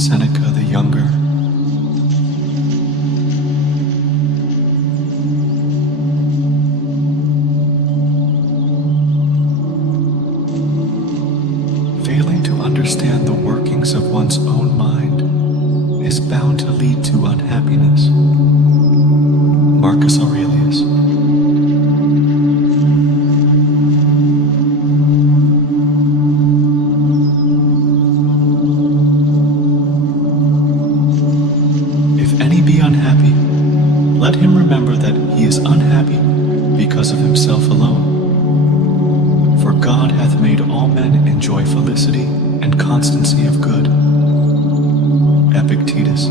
Seneca the Younger. Failing to understand the workings of one's own mind is bound to lead to unhappiness. Marcus Aurelius. If any be unhappy, let him remember that he is unhappy because of himself alone. For God hath made all men enjoy felicity and constancy of good. Epictetus.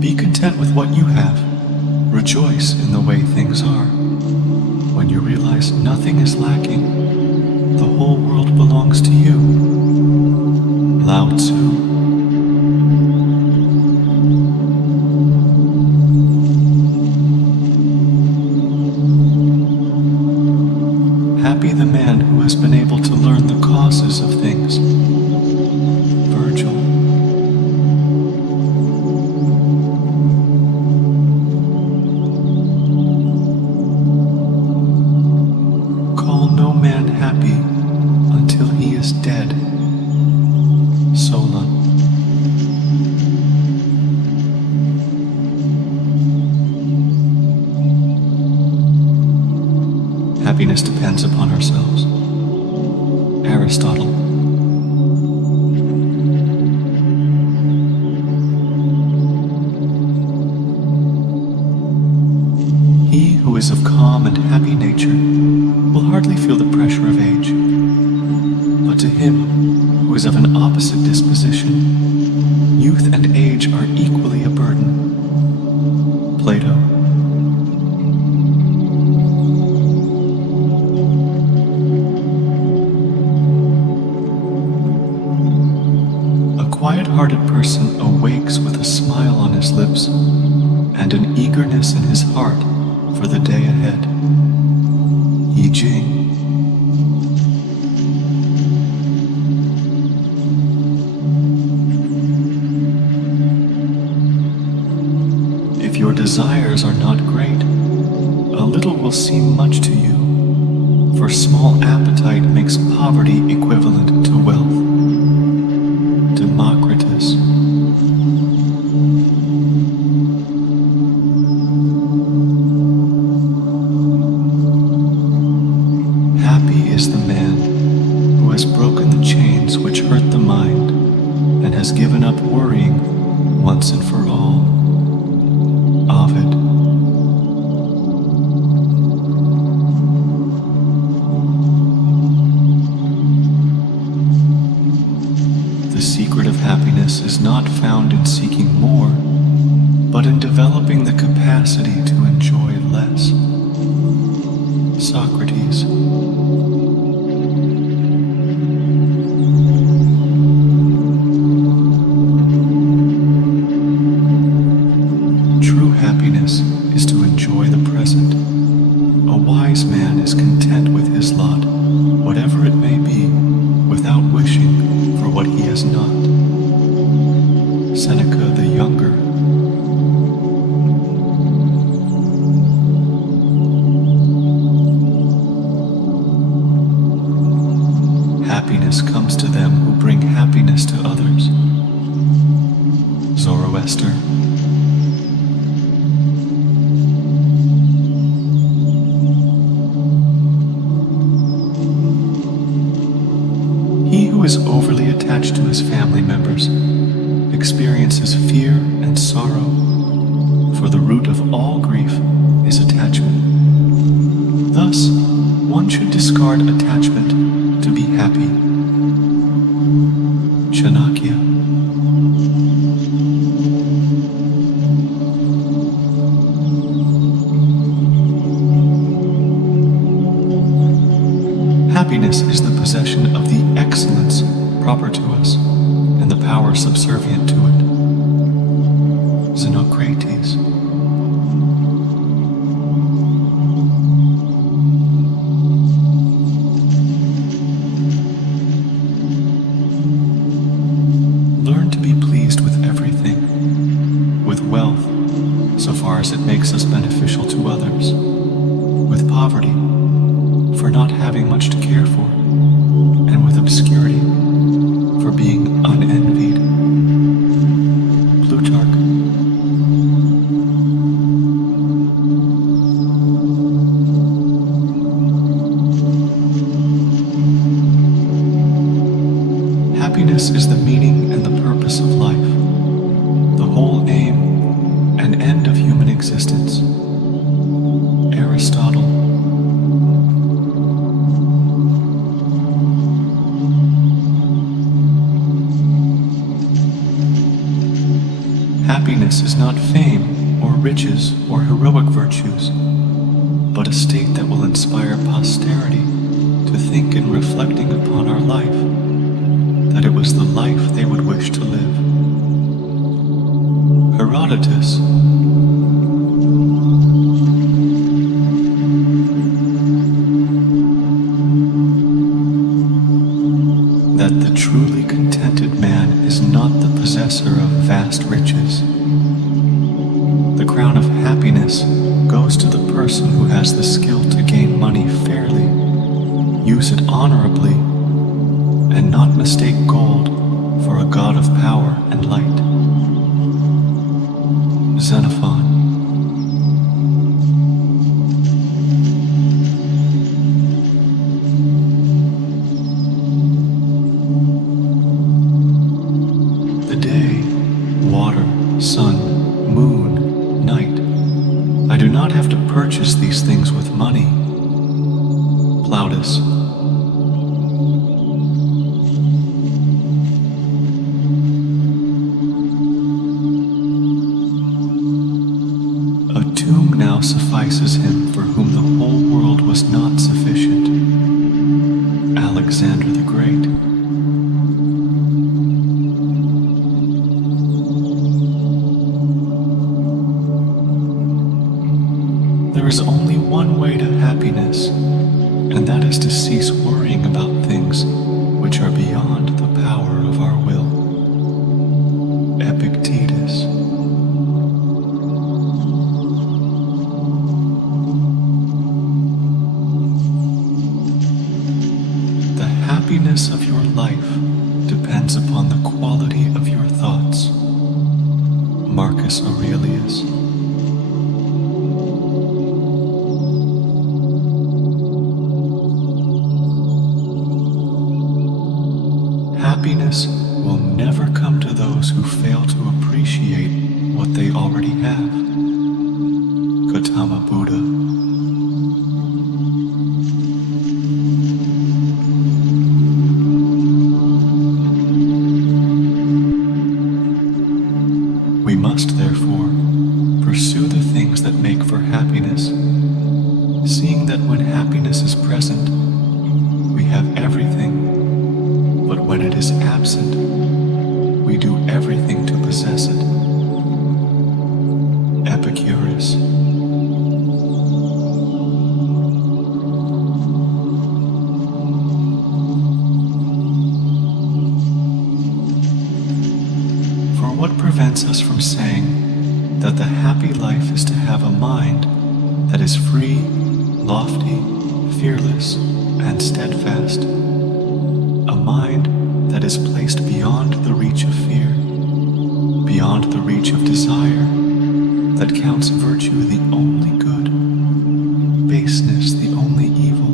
Be content with what you have. Rejoice in the way things are. When you realize nothing is lacking, the whole world belongs to you. Lao Tzu. Happy the man who has been able to learn the causes of things. Virgil. Call no man happy until he is dead. Solon. Happiness depends upon ourselves. Aristotle. He who is of calm and happy nature will hardly feel the pressure of age. But to him who is of an opposite disposition, youth and age are equally a burden. Plato. A quiet-hearted person awakes with a smile on his lips and an eagerness in his heart for the day ahead. Yi Jing. If your desires are not great, a little will seem much to you, for small appetite makes poverty equivalent to wealth. Democritus. Happy is the man who has broken the chains which hurt the mind and has given up worrying once and for all. Ovid. The secret of happiness is not found in seeking more, but in developing the capacity to enjoy less. Socrates. True happiness is to enjoy the present. A wise man is content with his lot, whatever it may be, without wishing for what he has not. Seneca the Younger. Happiness comes to them who bring happiness to others. Zoroaster. He who is overly attached to his family members experiences fear and sorrow, for the root of all grief is attachment. Thus, one should discard attachment to be happy. Chanakya. Happiness is the possession of the excellence proper to us and the power subservient to it. Xenocrates. others, with poverty for not having much to care for, and with obscurity for being unenvied. Plutarch. Happiness is the meaning and the purpose of life, the whole aim and end of human existence. Aristotle. Happiness is not fame or riches or heroic virtues, but a state that will inspire posterity to think in reflecting upon our life, that it was the life they would wish to live. Herodotus. That the truly contented man is not the possessor of vast riches. The crown of happiness goes to the person who has the skill to gain money fairly, use it honorably, and not mistake gold for a god of power and light. Xenophon. The day, water, sun, moon, night. I do not have to purchase these things with money. Plautus. A tomb now suffices him for whom the whole world was not sufficient. Alexander the Great. There is only one way to happiness, and that is to cease worrying about things which are beyond the power of our will. Epictetus. The happiness of your life depends upon the quality of your thoughts. Marcus Aurelius. Happiness will never come to those who fail to appreciate what they already have. Gautama Buddha. We must, therefore, pursue the things that make for happiness, seeing that when happiness is present, we have everything. But when it is absent, we do everything to possess it. Epicurus. For what prevents us from saying that the happy life is to have a mind that is free, lofty, fearless, and steadfast? A mind that is placed beyond the reach of fear, beyond the reach of desire, that counts virtue the only good, baseness the only evil,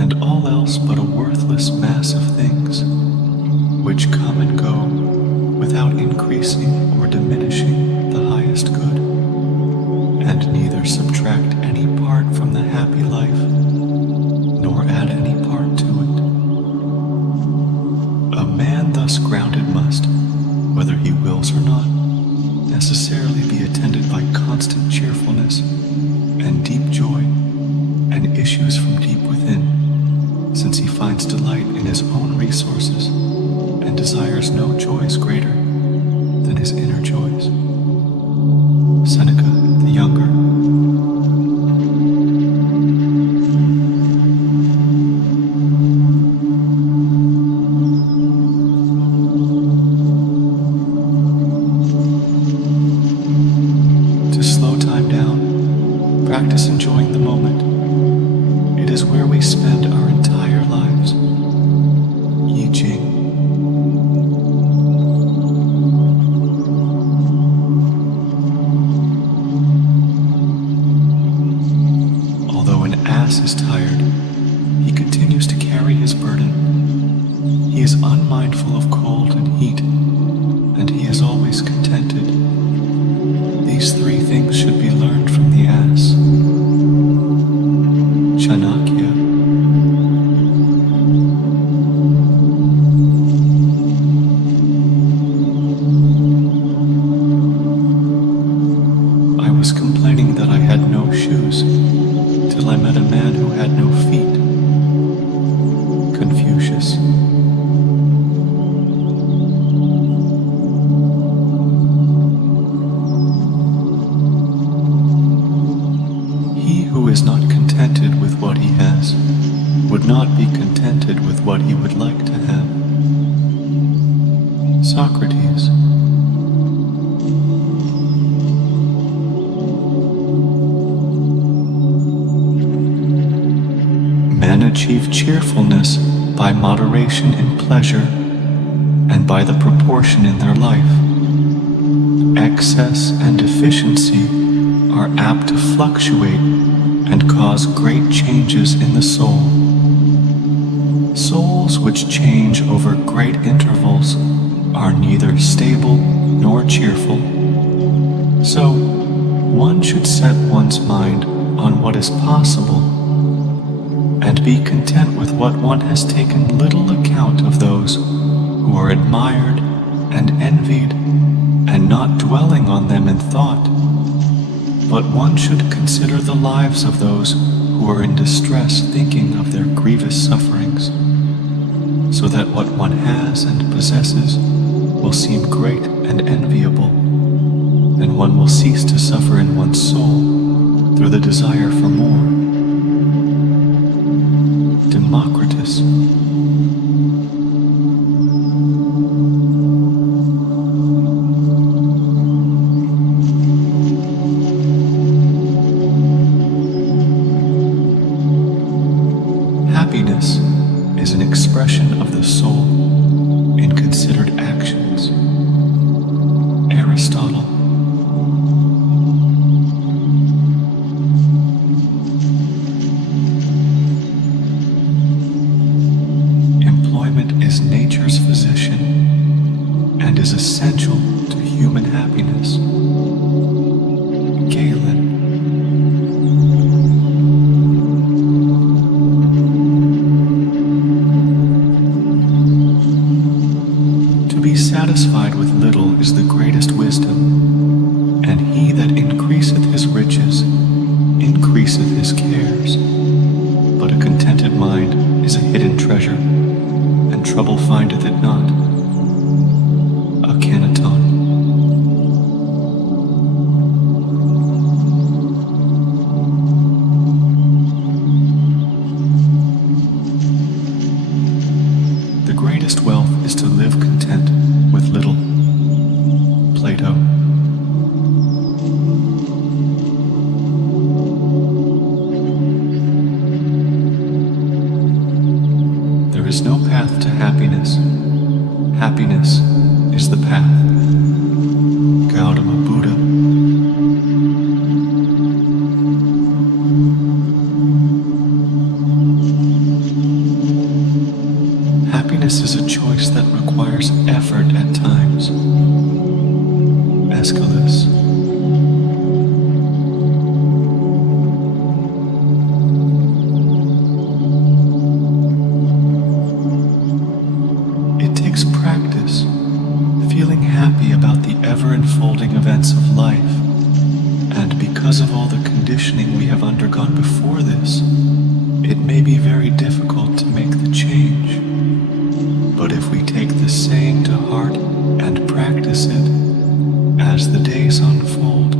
and all else but a worthless mass of things, which come and go without increasing or diminishing the highest good, and neither subtract any part from the happy life, nor add any part to it. A man thus grounded must, whether he wills or not, necessarily be attended by constant cheerfulness and deep joy, and issues from deep within, since he finds delight in his own resources and desires no joys greater than his inner joys. Seneca the Younger. To slow time down, practice enjoying the moment. It is where we spend our entire lives. Yi Jing. Although an ass is tired, he continues to carry his burden. He is unmindful of cold and heat, and he is always contented. These three things should be learned from the ass. Chanakya. I was complaining that I had no shoes, till I met a man who had no feet. Confucius. He who is not contented with what he has would not be contented with what he would like to have. Socrates. Men achieve cheerfulness by moderation in pleasure and by the proportion in their life. Excess and deficiency are apt to fluctuate and cause great changes in the soul. Souls which change over great intervals are neither stable nor cheerful. So, one should set one's mind on what is possible and be content with what one has taken little account of those who are admired and envied, and not dwelling on them in thought. But one should consider the lives of those who are in distress, thinking of their grievous sufferings, so that what one has and possesses will seem great and enviable, and one will cease to suffer in one's soul through the desire for more. Democritus. Happiness is an expression of the soul in considered actions. Aristotle. Employment is nature's physician and is essential to human happiness. Galen. To be satisfied with little is the greatest wisdom, and he that increaseth his riches increaseth his cares. But a contented mind is a hidden treasure, and trouble findeth it not. Akhenaton. The greatest wealth is to live content with little. Plato. There is no path to happiness. Happiness is the path. Gautama Buddha. Happiness is a choice that requires effort at times. Aeschylus. It takes practice, feeling happy about the ever-unfolding events of life, and because of all the conditioning we have undergone before this, it may be very difficult to make the change. But if we take the saying to heart and practice it, as the days unfold,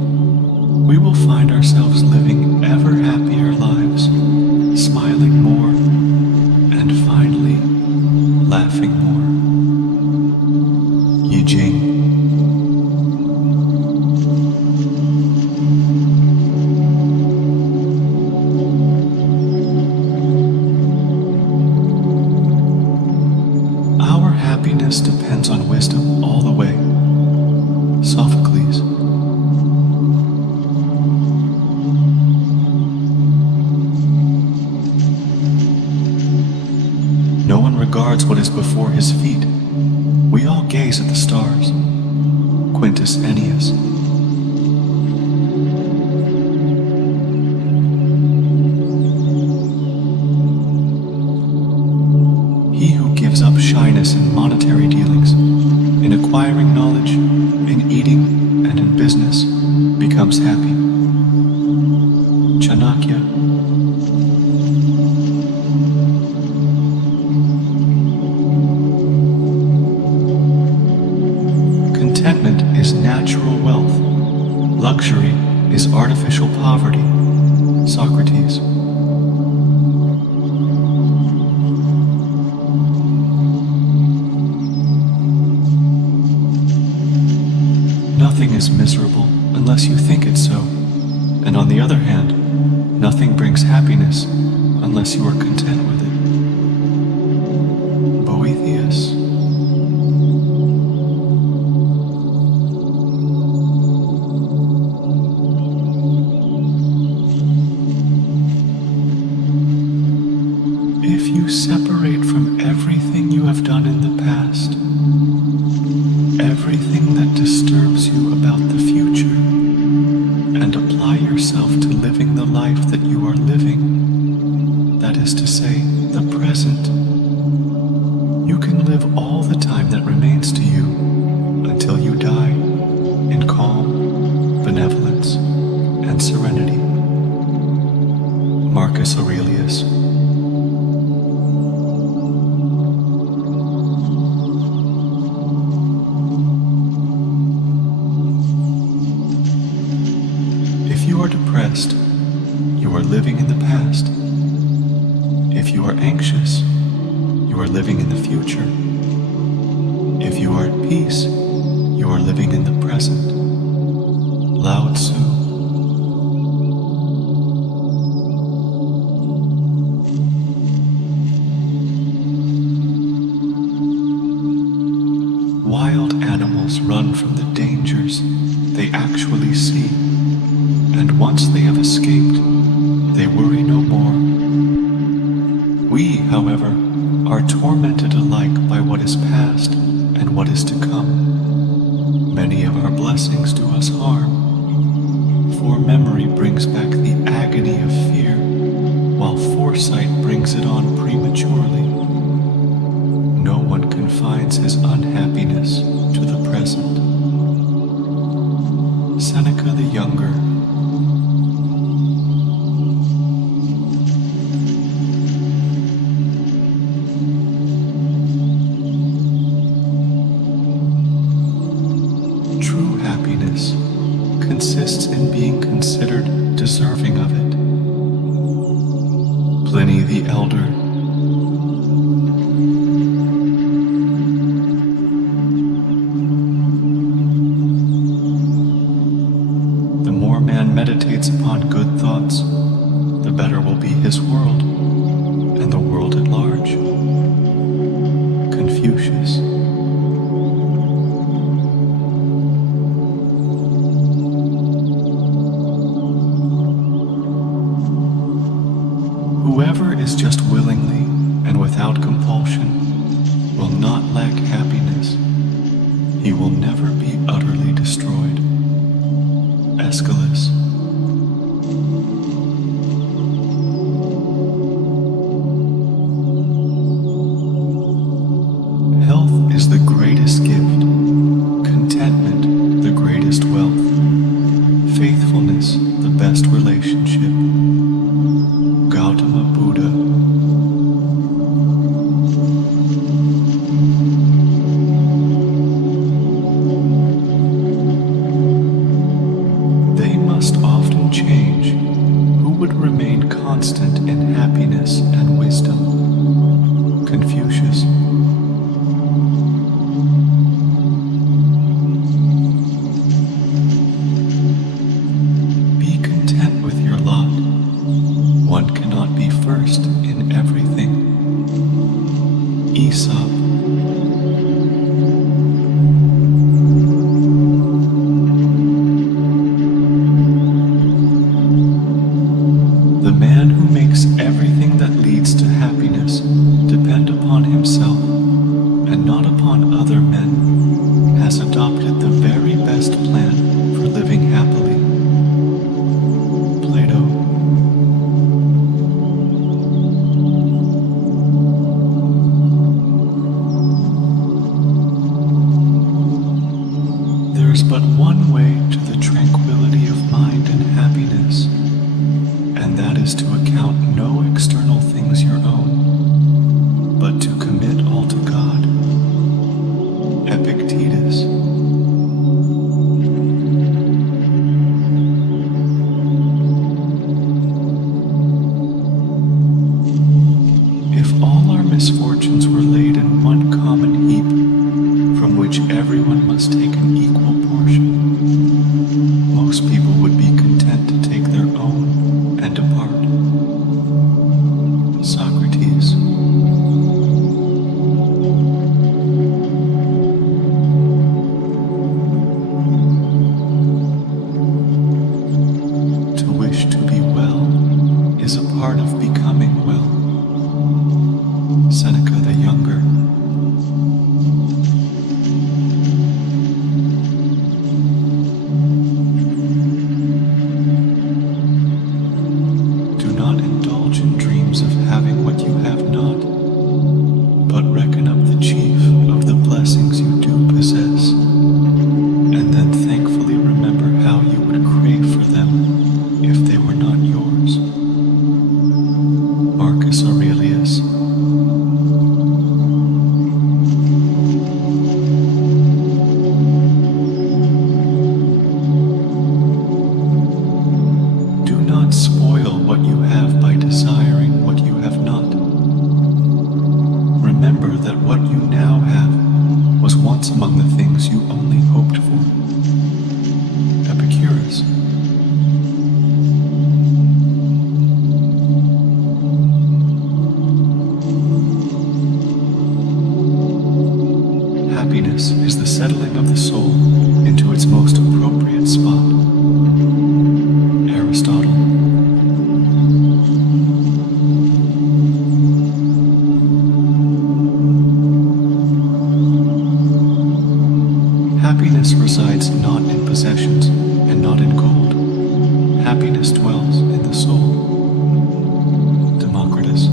we will find ourselves living ever happier lives, smiling more, and finally, laughing more. Yi Jing. regards what is before his feet. We all gaze at the stars. Quintus Ennius. He who gives up shyness in monetary dealings, in acquiring knowledge, in eating, and in business, becomes happy. Chanakya. Contentment is natural wealth. Luxury is artificial poverty. Socrates. Nothing is miserable unless you think it so, and on the other hand, nothing brings happiness unless you are content with it. Boethius. If you separate from everything you have done in the past, everything that disturbs you about the future, and apply yourself to living the life that you are living, that is to say, the present, you can live all the time that remains to you until you die in calm, benevolence, and serenity. Marcus Aurelius. If you are depressed, you are living in the past. If you are anxious, you are living in the future. If you are at peace, you are living in the present. Lao Tzu. Wild animals run from the dangers they actually see, and once they have escaped, they worry no more. We, however, are tormented alike by what is past and what is to come. Many of our blessings do us harm, for memory brings back the agony of fear, while foresight brings it on prematurely. No one confines his unhappiness to the present. Seneca the Younger. True happiness consists in being considered deserving of it. Pliny the Elder. The more man meditates upon good thoughts, the better will be his world, and the world at large. Confucius. Whoever is just willingly and without compulsion will not lack happiness. He will never be utterly destroyed. Aeschylus. Health is the greatest gift, contentment the greatest wealth, faithfulness the best relationship. Gautama Buddha. They must often change who would remain constant in happiness and wisdom. Confucius. Be content with your lot. One cannot be first in everything. Aesop. The man who makes everything that leads to happiness depend upon himself is to account no external things your own, but to commit all to God. Epictetus. If all our misfortunes were laid in one common heap, from which everyone must take an equal portion, most people would be content to take their own and depart. Socrates. To wish to be well is a part of becoming well. Seneca the Younger. Do not indulge in dreams of having what you have not, but reckon up the chief of the blessings you do possess, and then thankfully remember how you would crave for them if they were not yours. Marcus Aurelius. Do not spoil what you have by desiring what you have not. Remember that what you now have was once among the things you only hoped for. Epicurus. Happiness is the settling of the soul into its most appropriate spot. Aristotle. Happiness resides not in possessions and not in gold. Happiness dwells in the soul. Democritus.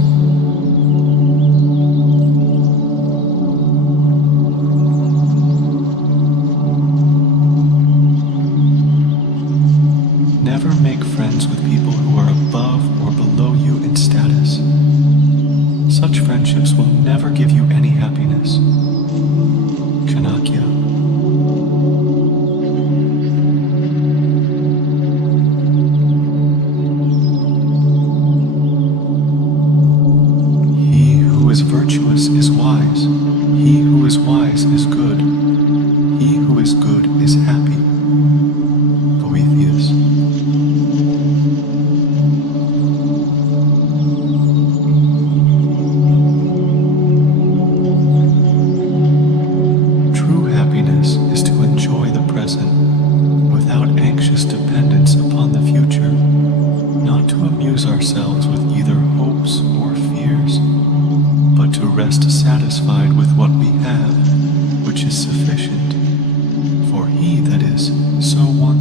Never make friends with people who are above or below you in status. Such friendships will never give you any happiness. Chanakya. He who is virtuous is wise. He who is wise is good. He who is good is happy. Boethius. True happiness is to enjoy the present without anxious dependence upon the future, not to amuse ourselves with either hopes or fears, but to rest satisfied with what we have, which is sufficient, for he that is so wants